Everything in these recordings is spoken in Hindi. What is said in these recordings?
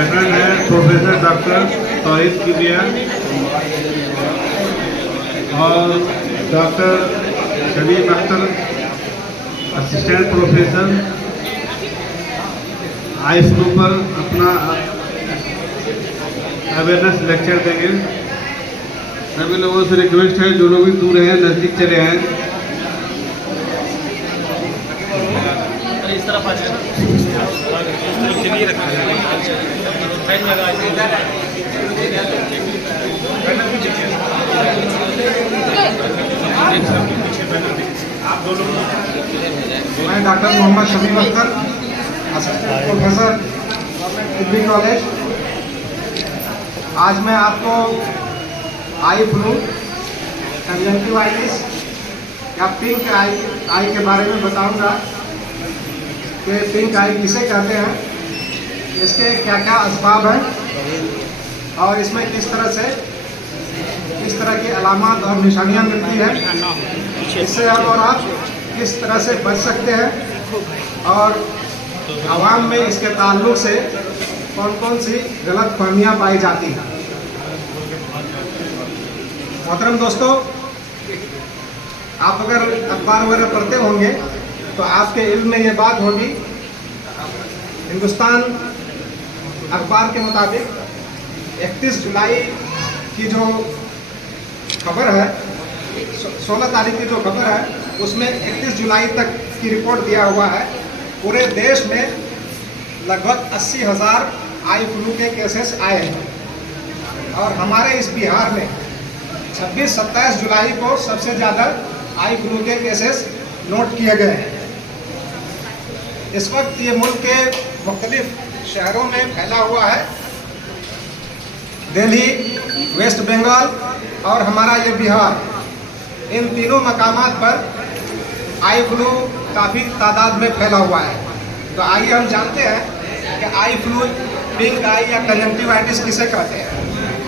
वेटरन है प्रोफेसर डॉक्टर तौहीद किबरिया और doctor Shabib Akhtar assistant professor eye flu पर अपना अवेयरनेस लेक्चर देंगे। सभी लोगों से रिक्वेस्ट है, जो लोग भी दूर हैं नज़दीक चले आए। इस तरफ आ जाए, मैं doctor Mohammad Shabib Akhtar assistant professor degree college. आज मैं आपको आई फ्लू, कंजंक्टिवाइटिस या पिंक आई के बारे में बताऊंगा कि पिंक आई किसे कहते हैं, इसके क्या क्या असबाब हैं और इसमें किस तरह की अलामत और निशानियां मिलती हैं, इससे हम और आप किस तरह से बच सकते हैं और आवाम में इसके ताल्लुक से कौन कौन सी गलत फहमियाँ पाई जाती हैं। मोहतरम दोस्तों, आप अगर अखबार वगैरह पढ़ते होंगे तो आपके इल्म में ये बात होगी, हिंदुस्तान अखबार के मुताबिक 31 जुलाई की जो खबर है, 16 तारीख की जो खबर है, उसमें 31 जुलाई तक की रिपोर्ट दिया हुआ है। पूरे देश में लगभग 80,000 आई फ्लू के केसेस आए हैं और हमारे इस बिहार में 26-27 जुलाई को सबसे ज़्यादा आई फ्लू के केसेस नोट किए गए हैं। इस वक्त ये मुल्क के मुख्तलिफ शहरों में फैला हुआ है। दिल्ली, वेस्ट बंगाल और हमारा ये बिहार, इन तीनों मकामात पर आई फ्लू काफ़ी तादाद में फैला हुआ है। तो आइए हम जानते हैं कि आई फ्लू, पिंक आई या कंजंक्टिवाइटिस किसे कहते हैं।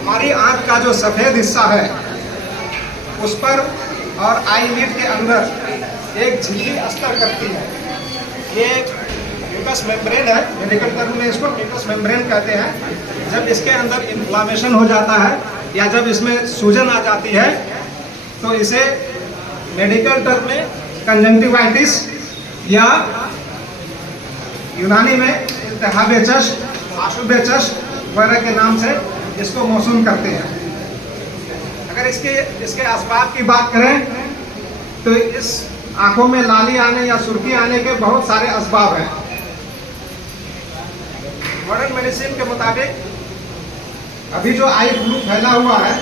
हमारी आँख का जो सफ़ेद हिस्सा है उस पर और आई लिड के अंदर एक झिल्ली अस्तर करती है। ये म्यूकस मेम्ब्रेन है, मेडिकल टर्म में इसको म्यूकस मेम्ब्रेन कहते हैं। जब इसके अंदर इन्फ्लामेशन हो जाता है या जब इसमें सूजन आ जाती है तो इसे मेडिकल टर्म में कंजंक्टिवाइटिस या यूनानी में इल्तिहाबे चश्म, आशुबे चश्म वगैरह के नाम से इसको मौसूम करते हैं। अगर इसके असबाब की बात करें तो इस आंखों में लाली आने या सुर्खी आने के बहुत सारे असबाब हैं। मॉडर्न मेडिसिन के मुताबिक अभी जो आई फ्लू फैला हुआ है,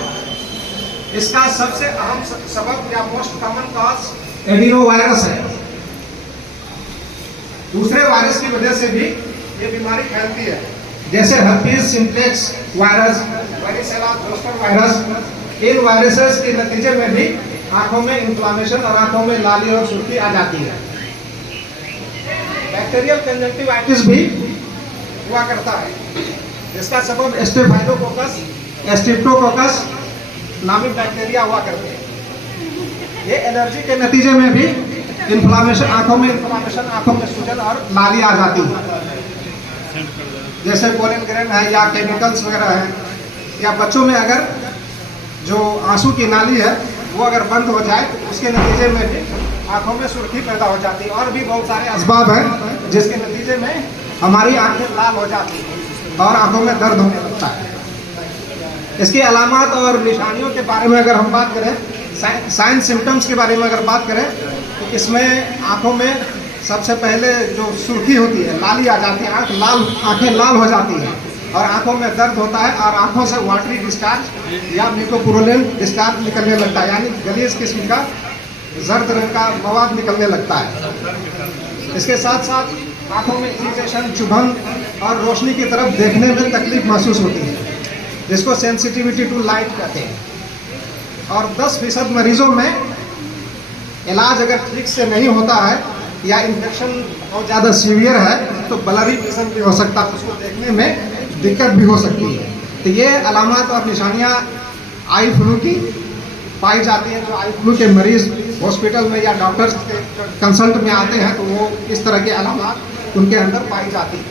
इसका सबसे अहम सबब या most common cause adeno virus है। दूसरे वायरस की वजह से भी ये बीमारी फैलती है, जैसे herpes simplex virus, varicella zoster virus. इन वायरसेस के नतीजे में भी आंखों में इन्फ्लामेशन और आंखों में लाली और सुर्खी आ जाती है। बैक्टीरियल कंजंक्टिवाइटिस भी हुआ करता है, जिसका सबब स्टेफाइलोकोकस, स्ट्रेप्टोकोकस नामी बैक्टीरिया हुआ करते हैं। ये एलर्जी के नतीजे में भी इन्फ्लामेशन, आंखों में इन्फ्लामेशन, आंखों में सूजन और लाली आ जाती है। जैसे पोलन ग्रेन है या केमिकल्स वगैरह है, या बच्चों में अगर जो आंसू की नाली है वो अगर बंद हो जाए तो उसके नतीजे में भी आंखों में सुर्खी पैदा हो जाती है। और भी बहुत सारे असबाब हैं जिसके नतीजे में हमारी आंखें लाल हो जाती हैं और आंखों में दर्द होने लगता है। इसकी अलामत और निशानियों के बारे में अगर हम बात करें, साइन सिम्टम्स के बारे में अगर बात करें तो इसमें आंखों में सबसे पहले जो सुर्खी होती है, लाली आ जाती है, आंखें लाल हो जाती हैं और आंखों में दर्द होता है और आंखों से वाटरी डिस्चार्ज या म्यूकोपुरुलेंट डिस्चार्ज निकलने लगता है, यानी गलीज किस्म का जर्द रंग का मवाद निकलने लगता है। इसके साथ साथ आंखों में इरिटेशन, चुभन और रोशनी की तरफ देखने में तकलीफ महसूस होती है, जिसको सेंसिटिविटी टू लाइट कहते हैं। और 10% मरीजों में इलाज अगर ठीक से नहीं होता है या इन्फेक्शन बहुत ज़्यादा सीवियर है तो ब्लरी विजन भी हो सकता है, उसको देखने में दिक्कत भी हो सकती है। तो ये अलामत और निशानियाँ आई फ्लू की पाई जाती हैं। जो आई फ्लू के मरीज़ हॉस्पिटल में या डॉक्टर्स के कंसल्ट में आते हैं तो वो इस तरह के अलामत उनके अंदर पाई जाती हैं।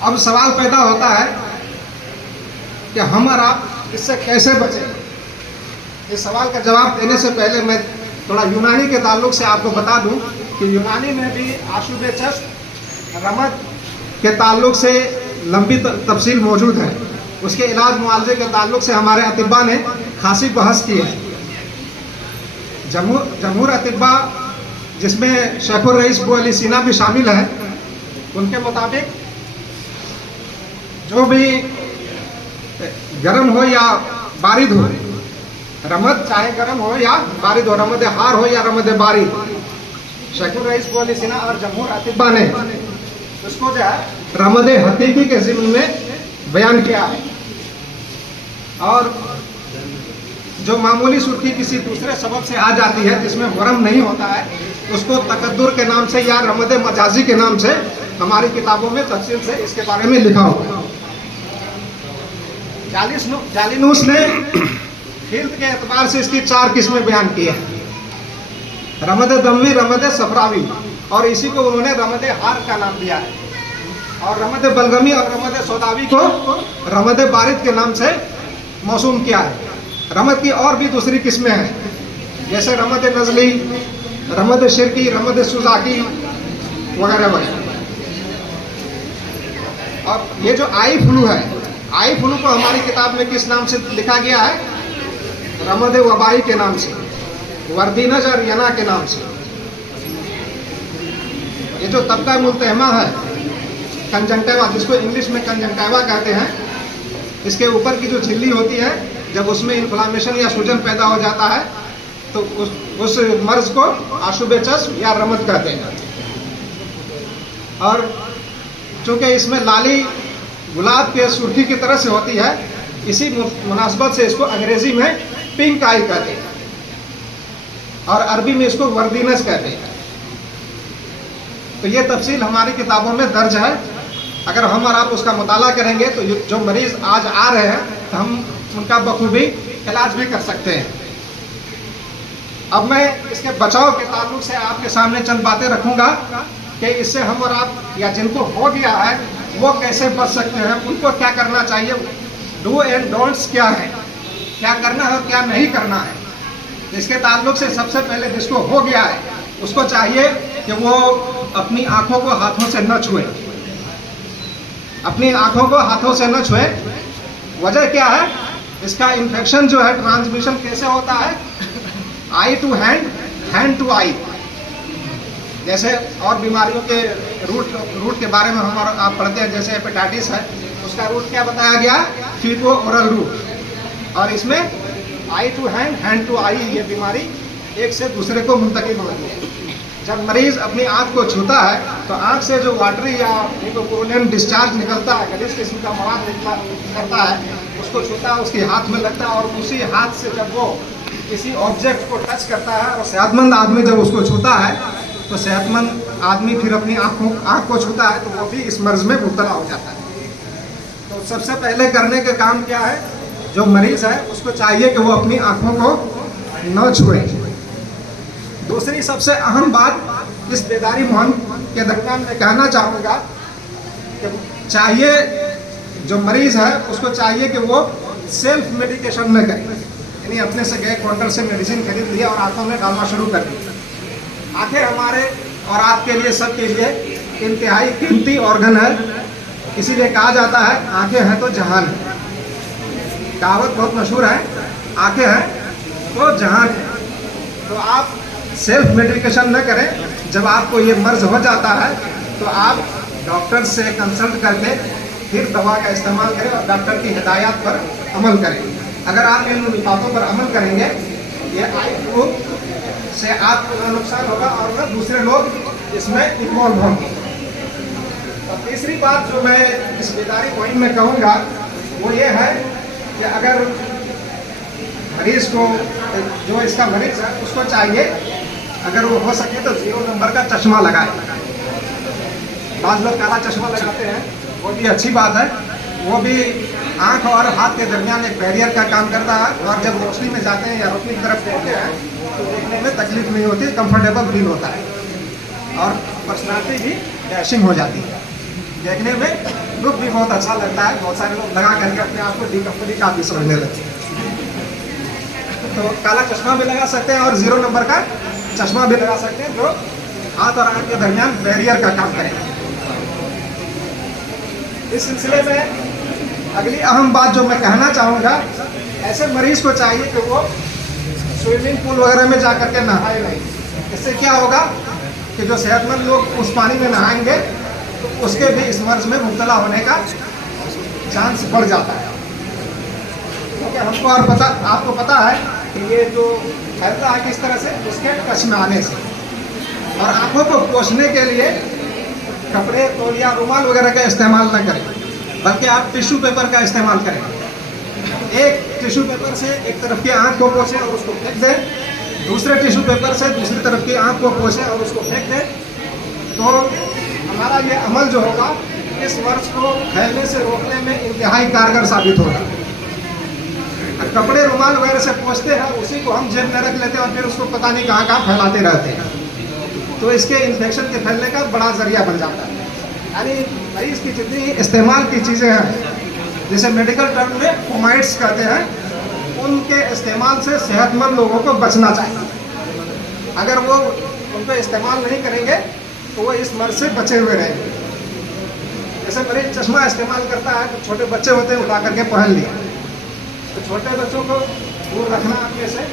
अब सवाल पैदा होता है कि हम और आप इससे कैसे बचें। इस सवाल का जवाब देने से पहले मैं थोड़ा यूनानी के ताल्लुक से आपको बता दूं कि यूनानी में भी आशुबे चश्म रमद के ताल्लुक से लंबी तफसील मौजूद है। उसके इलाज मुआवजे के ताल्लुक से हमारे अतिब्बा ने खासी बहस की है। जमहूर अतिब्बा, जिसमें शेखुर रईस बू अली सीना भी शामिल है, उनके मुताबिक जो भी गर्म हो या बारिद हो, रमद चाहे गर्म हो या बारिद हो, रमद हार हो या रमद बारिद, शेखुर रईस बू अली सीना और जमहूर अतिब्बा ने उसको जो है रमद हकीकी के ज़िम्न में बयान किया है। और जो मामूली सुर्खी किसी दूसरे सबब से आ जाती है जिसमें वरम नहीं होता है, उसको तकद्दुर के नाम से या रमद मजाजी के नाम से हमारी किताबों में तफसील से इसके बारे में लिखा हुआ। जालिनूस ने हिल्द के एतबार से इसकी 4 किस्में बयान की है, रमद दमी, रमद सफरावी, और इसी को उन्होंने रमद हार का नाम दिया है। और रमद बलगमी और रमद सौदावी को रमद बारिद के नाम से मौसूम किया है। रमद की और भी दूसरी किस्में हैं, जैसे रमद नजली, रमद शिरकी, रमद सुजाकी वगैरह वगैरह। और ये जो आई फ्लू है, आई फ्लू को हमारी किताब में किस नाम से लिखा गया है? रमद वबाई के नाम से, वर्दीनज और यना के नाम से। ये जो तबका मुल्तहमा है, कंजंक्टिवा, जिसको इंग्लिश में कंजंक्टिवा कहते हैं, इसके ऊपर की जो झिल्ली होती है, जब उसमें इन्फ्लामेशन या सूजन पैदा हो जाता है तो उस मर्ज को आशुबे चश्म या रमद कहते हैं। और चूँकि इसमें लाली गुलाब के सुर्खी की तरह से होती है, इसी मुनासबत से इसको अंग्रेजी में पिंक आई कहते हैं और अरबी में इसको वर्दीनस कहते हैं। तो ये तफसील हमारी किताबों में दर्ज है। अगर हम और आप उसका मुताला करेंगे तो जो मरीज़ आज आ रहे हैं तो हम उनका बखूबी इलाज भी कर सकते हैं। अब मैं इसके बचाव के ताल्लुक से आपके सामने चंद बातें रखूंगा कि इससे हम और आप या जिनको हो गया है वो कैसे बच सकते हैं, उनको क्या करना चाहिए, डू एंड डोंट्स क्या है, क्या करना है और क्या नहीं करना है। इसके ताल्लुक से सबसे पहले जिसको हो गया है उसको चाहिए कि वो अपनी आँखों को हाथों से न छुए, अपनी आँखों को हाथों से न छुए। वजह क्या है? इसका इन्फेक्शन जो है, ट्रांसमिशन कैसे होता है? आई टू हैंड, हैंड टू आई। जैसे और बीमारियों के रूट के बारे में हम और आप पढ़ते हैं, जैसे हेपेटाइटिस है, उसका रूट क्या बताया गया? फीको ओरल रूट। और इसमें आई टू हैंड, हैंड टू आई, ये बीमारी एक से दूसरे को मुंतकिल होती है। जब मरीज़ अपनी आँख को छूता है तो आँख से जो वाटरी या निकोपोलियन डिस्चार्ज निकलता है, गलीज किस्म का मवाद निकलता है, उसको छूता है, उसके हाथ में लगता है, और उसी हाथ से जब वो किसी ऑब्जेक्ट को टच करता है और सेहतमंद आदमी जब उसको छूता है तो सेहतमंद आदमी फिर अपनी आँख को छूता है तो वो भी इस मर्ज में मुब्तला हो जाता है। तो सबसे पहले करने का काम क्या है? जो मरीज़ है उसको चाहिए कि वो अपनी आँखों को न छुए। दूसरी सबसे अहम बात इस बेदारी मुहिम के दरमियान मैं कहना चाहूँगा कि चाहिए जो मरीज़ है उसको चाहिए कि वो सेल्फ मेडिकेशन न करे, यानी अपने से गए काउंटर से मेडिसिन खरीद लिया और आँखों में डालना शुरू कर दिया। आँखें हमारे और आपके लिए, सबके लिए इंतहाई कीमती ऑर्गन है, इसीलिए कहा जाता है आँखें हैं तो जहान है। कहावत बहुत मशहूर है, आँखें हैं तो जहान है। तो आप सेल्फ मेडिकेशन न करें। जब आपको ये मर्ज हो जाता है तो आप डॉक्टर से कंसल्ट करके फिर दवा का इस्तेमाल करें और डॉक्टर की हिदायत पर अमल करें। अगर आप इन बातों पर अमल करेंगे, ये आई फ्लू से आपको न नुकसान होगा और न दूसरे लोग इसमें इन्वॉल्व होंगे। और तीसरी बात जो मैं इस बेदारी मुहिम में कहूँगा वो ये है कि अगर मरीज़ को, जो इसका मरीज़ है उसको चाहिए अगर वो हो सके तो 0 नंबर का चश्मा लगाए। बाज़ लोग काला चश्मा लगाते हैं, वो भी अच्छी बात है, वो भी आँख और हाथ के दरमियान एक बैरियर का काम करता है, और जब रोशनी में जाते हैं या रोशनी की तरफ देखते हैं तो देखने में तकलीफ नहीं होती, कंफर्टेबल फील होता है और पर्सनालिटी भी डैशिंग हो जाती है, देखने में लुक भी बहुत अच्छा लगता है। बहुत सारे लोग लगा करके अपने आप को डी कंपनी का भी समझने लगते हैं। तो काला चश्मा भी लगा सकते हैं और 0 नंबर का चश्मा भी लगा सकते हैं, जो हाथ और आंख के दरमियान बैरियर का काम करेगा। इस सिलसिले में अगली अहम बात जो मैं कहना चाहूँगा, ऐसे मरीज को चाहिए कि वो स्विमिंग पूल वगैरह में जा करके नहाए नहीं। इससे क्या होगा कि जो सेहतमंद लोग उस पानी में नहाएंगे तो उसके भी इस मर्ज में मुब्तला होने का चांस बढ़ जाता है। क्योंकि हमको और आपको पता है कि ये जो फैलता है किस तरह से, उसके टच में आने से। और आंखों को पोंछने के लिए कपड़े, तौलिया, रुमाल वगैरह का इस्तेमाल न करें, बल्कि आप टिश्यू पेपर का इस्तेमाल करें। एक टिश्यू पेपर से एक तरफ की आंख को पोंछें और उसको फेंक दें, दूसरे टिश्यू पेपर से दूसरी तरफ की आंख को पोंछें और उसको फेंक दें। तो हमारा ये अमल जो होगा इस मर्ज को फैलने से रोकने में इंतहाई कारगर साबित होगा। कपड़े, रुमाल वगैरह से पोंछते हैं, उसी को हम जेब में रख लेते हैं और फिर उसको पता नहीं कहाँ कहाँ फैलाते रहते हैं। तो इसके इन्फेक्शन के फैलने का बड़ा जरिया बन जाता है। यानी मरीज की जितनी इस्तेमाल की चीज़ें हैं, जैसे मेडिकल टर्म में फोमाइड्स कहते हैं, उनके इस्तेमाल से सेहतमंद लोगों को बचना चाहिए। अगर वो उनको इस्तेमाल नहीं करेंगे तो वो इस मर्ज से बचे हुए रहेंगे। जैसे मरीज चश्मा इस्तेमाल करता है तो छोटे बच्चे होते हैं, उठा करके पहन लिया, तो छोटे बच्चों को दूर रखना अपने से,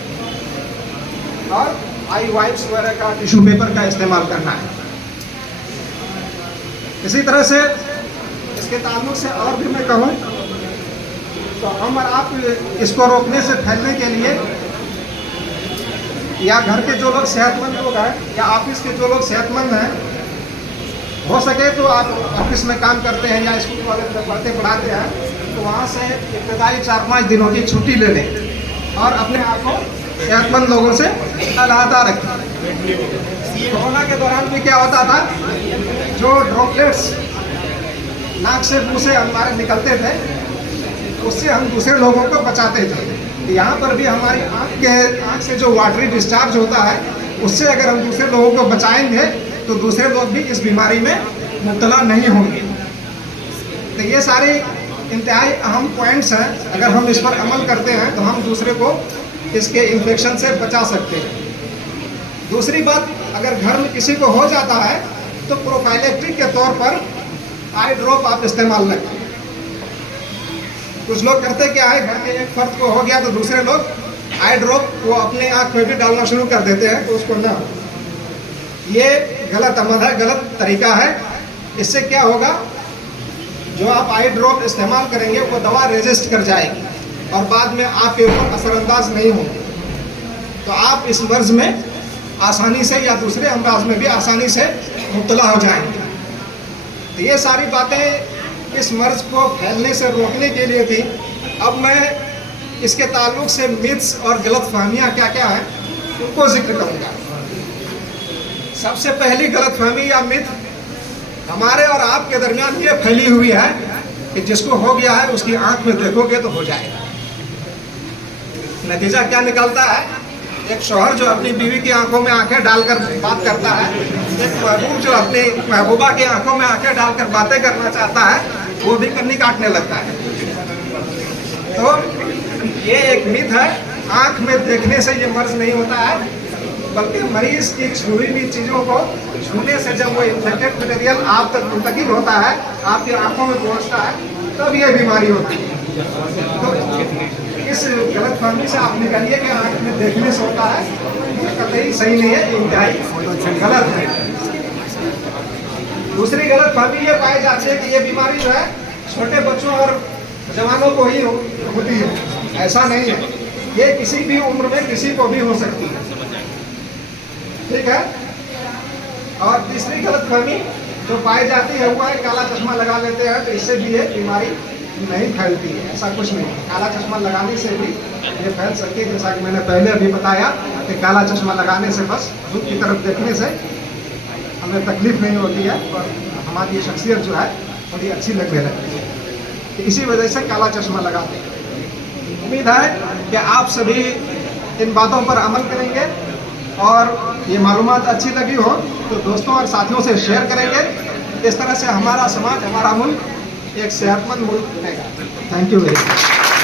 और आई वाइप्स वगैरह का, टिश्यू पेपर का इस्तेमाल करना है। इसी तरह से इसके ताल्लुक से और भी मैं कहूँ तो हम और आप इसको रोकने से फैलने के लिए, या घर के जो लोग सेहतमंद लोग हैं या ऑफिस के जो लोग सेहतमंद हैं, हो सके तो आप ऑफिस में काम करते हैं या स्कूल वाले पढ़ते पढ़ाते हैं, तो वहाँ से इब्तदाई 4-5 दिनों की छुट्टी ले लें और अपने आप को सेहतमंद लोगों से अलहदा रखें। कोरोना के दौरान भी क्या होता था, जो ड्रॉपलेट्स नाक से, मुंह से हमारे निकलते थे, उससे हम दूसरे लोगों को बचाते थे। यहाँ पर भी हमारी आँख से जो वाटरी डिस्चार्ज होता है, उससे अगर हम दूसरे लोगों को बचाएंगे तो दूसरे लोग भी इस बीमारी में मुब्तला नहीं होंगे। तो ये सारे इंतहाई अहम पॉइंट्स हैं। अगर हम इस पर अमल करते हैं तो हम दूसरे को इसके इन्फेक्शन से बचा सकते हैं। दूसरी बात, अगर घर में किसी को हो जाता है तो प्रोफाइलेक्टिक के तौर पर आई ड्रॉप आप इस्तेमाल न करें। कुछ लोग करते क्या है, घर के एक फर्द को हो गया तो दूसरे लोग आई ड्रॉप वो अपने आँख में भी डालना शुरू कर देते हैं, तो उसको ना, ये गलत अमल है, गलत तरीका है। इससे क्या होगा, जो आप आई ड्रॉप इस्तेमाल करेंगे वो दवा रेजिस्ट कर जाएगी और बाद में आपके ऊपर असरअंदाज नहीं होंगे, तो आप इस मर्ज में आसानी से या दूसरे अमराज में भी आसानी से मुब्तला हो जाएंगे। तो ये सारी बातें इस मर्ज को फैलने से रोकने के लिए थी। अब मैं इसके ताल्लुक से मिथ्स और गलतफहमियाँ क्या क्या हैं उनको जिक्र करूँगा। सबसे पहली गलतफहमी या मिथ हमारे और आपके दरमियान ये फैली हुई है कि जिसको हो गया है उसकी आंख में देखोगे तो हो जाएगा। नतीजा क्या निकलता है, एक शौहर जो अपनी बीवी की आंखों में आंखें डालकर बात करता है, एक महबूब जो अपनी महबूबा की आंखों में आंखें डालकर बातें करना चाहता है, वो भी कन्नी काटने लगता है। तो ये एक मिथ है। आंख में देखने से ये मर्ज नहीं होता है, बल्कि मरीज की छुई हुई चीज़ों को छूने से जब वो इन्फेक्टेड मटेरियल आप तक मुंतकिल होता है, आपकी आंखों में पहुंचता है, तब ये बीमारी होती है। तो इस गलतफहमी से आप निकलिए कि आंख में देखने से होता है, ये कतई सही नहीं है, इंतहाई गलत है। दूसरी गलतफहमी ये पाई जाती है कि ये बीमारी जो है छोटे बच्चों और जवानों को ही होती है। ऐसा नहीं है, ये किसी भी उम्र में किसी को भी हो सकती है, ठीक है। और तीसरी गलतफहमी जो पाई जाती है वो है काला चश्मा लगा लेते हैं तो इससे भी ये बीमारी नहीं फैलती है। ऐसा कुछ नहीं, काला चश्मा लगाने से भी ये फैल सकती है। जैसा कि मैंने पहले अभी बताया कि काला चश्मा लगाने से बस धूप की तरफ देखने से हमें तकलीफ नहीं होती है और हमारी शख्सियत जो है थोड़ी अच्छी लगने लगती है। तो इसी वजह से काला चश्मा लगाते हैं। उम्मीद है कि आप सभी इन बातों पर अमल करेंगे और ये मालूमात अच्छी लगी हो तो दोस्तों और साथियों से शेयर करेंगे। इस तरह से हमारा समाज, हमारा मुल्क एक सेहतमंद मुल्क बनेगा। Thank you very much.